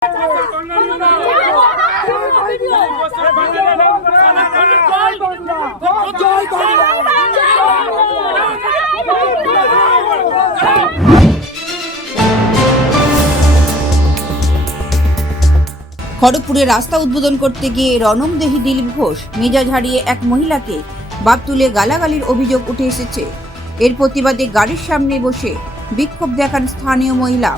খড়গপুরে রাস্তা উদ্বোধন করতে গিয়ে রণমদেহী দিলীপ ঘোষ মেজাজ হারিয়ে এক মহিলাকে বাপ তুলে গালাগালির অভিযোগ উঠে এসেছে। এর প্রতিবাদে গাড়ির সামনে বসে বিক্ষোভ দেখান স্থানীয় মহিলা।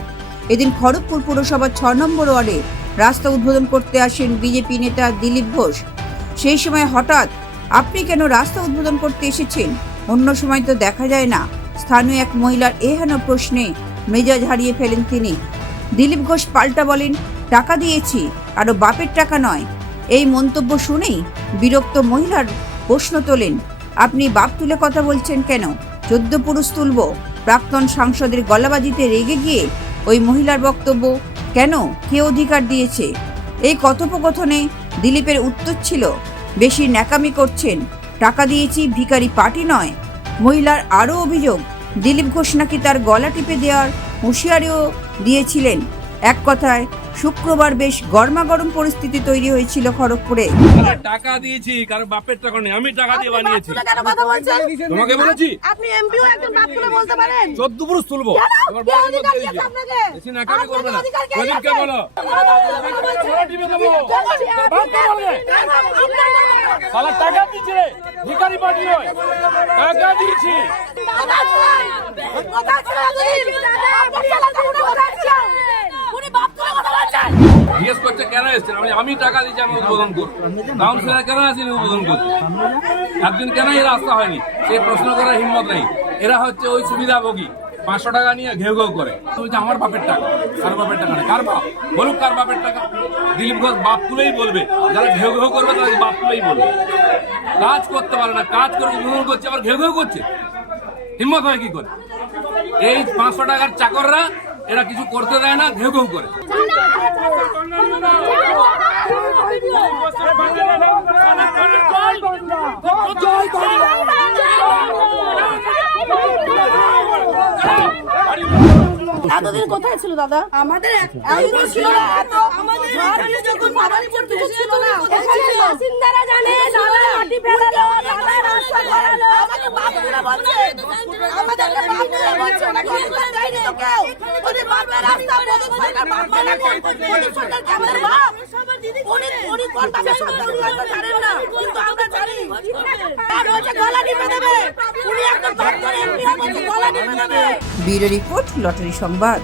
এদিন খড়গপুর পুরসভার ৬ নম্বর ওয়ার্ডে রাস্তা উদ্বোধন করতে আসেন বিজেপি নেতা দিলীপ ঘোষ। সেই সময় হঠাৎ আপনি কেন রাস্তা উদ্বোধন করতে এসেছেন, অন্য সময় তো দেখা যায় না, স্থানীয় এক মহিলার এহেন প্রশ্নে মেজাজ হারিয়ে ফেলেন তিনি। দিলীপ ঘোষ পাল্টা বলেন, টাকা দিয়েছি, আরো বাপের টাকা নয়। এই মন্তব্য শুনেই বিরক্ত মহিলার প্রশ্ন তোলেন, আপনি বাপ তুলে কথা বলছেন কেন? 14 পুরুষ তুলব। প্রাক্তন সাংসদের গলাবাজিতে রেগে গিয়ে ওই মহিলার বক্তব্য, কেন, কে অধিকার দিয়েছে? এই কথোপকথনে দিলীপের উত্তর ছিল, বেশি ন্যাকামি করছেন, টাকা দিয়েছি, ভিখারি পার্টি নয়। মহিলার আরও অভিযোগ, দিলীপ ঘোষ নাকি তার গলা টিপে দেওয়ার হুঁশিয়ারিও দিয়েছিলেন। এক কথায় শুক্রবার বেশ গরমাগরম পরিস্থিতি তৈরি হয়েছিল খড়গপুরে। টাকা দিয়েছি, কারণ বাপের টাকা নেই, আমি টাকা দিয়ে বানিয়েছি। তোমাকে বলেছি আপনি এমপিও একজন বাপ তুলে বলতে পারেন? 14 পুরুষ তুলবো। তোমার বাপ অধিকার দিয়েছে আপনাকে। বেশি নাকামি করবে না। প্রদীপকে বলো। টিপে দেবো। বাপকে বলবে। শালা টাকা দিয়েছে রে। ভিখারি পার্টি নয়। টাকা দিয়েছি। কথা ছিল দিন। আপনি শালা কথা ছিল। উনি বাপ তুলে কথা বলছেন। জিজ্ঞেস করছে কেন এসেছেন? আমি টাকা দিয়েছি, আমি উদ্বোধন করব। কাউন্সিলর কেন আসেনি উদ্বোধন করতে? একদিন কেন এই রাস্তা হয়নি সেই প্রশ্ন করার হিম্মত নেই। এরা হচ্ছে ওই সুবিধাভোগী, 500 টাকা নিয়ে ঘেউ ঘেউ করে। আমার বাপের টাকা, কার বাপের টাকা না, কার বাপ বলুক, কার বাপের টাকা? দিলীপ ঘোষ বাপ তুলেই বলবে, যারা ঘেউ ঘেউ করবে তারা বাপ তুলেই বলবে। কাজ করতে পারে না, কাজ করে উদ্বোধন করছে, আবার ঘেউ ঘেউ করছে। হিম্মত হয় কি করে? এই 500 টাকার চাকররা এরা কিছু করতে দেয় না, ঘেউ ঘেউ করে। এতদিন কোথায় ছিল দাদা? আমাদের এতদিন ছিল না, এত আমাদের এখানে যখন বাবালপুর কিছু ছিল না, বাসিন্দারা জানে দাদা মাটি ফেলালো, দাদা রাস্তা করালো, আমাকে বাপ তুলে বলছে, আমাদেরকে বাপ তুলে বলছে, ওনাকে অধিকার দেয়নি তো কেউ। ওদের বাপের রাস্তা প্রদীপ সরকার বাপ মানে কোন? প্রদীপ সরকার কি আমাদের বাপ? উনি কোন বাপের সন্তান উনি হয়তো জানেন না, কিন্তু আমরা জানি। আর হচ্ছে গলা টিপে দেবে, উনি একটা বাপ করে এমপি হয়ে গলা টিপে দেবে। ব্যুরো রিপোর্ট, লটারি সংবাদ।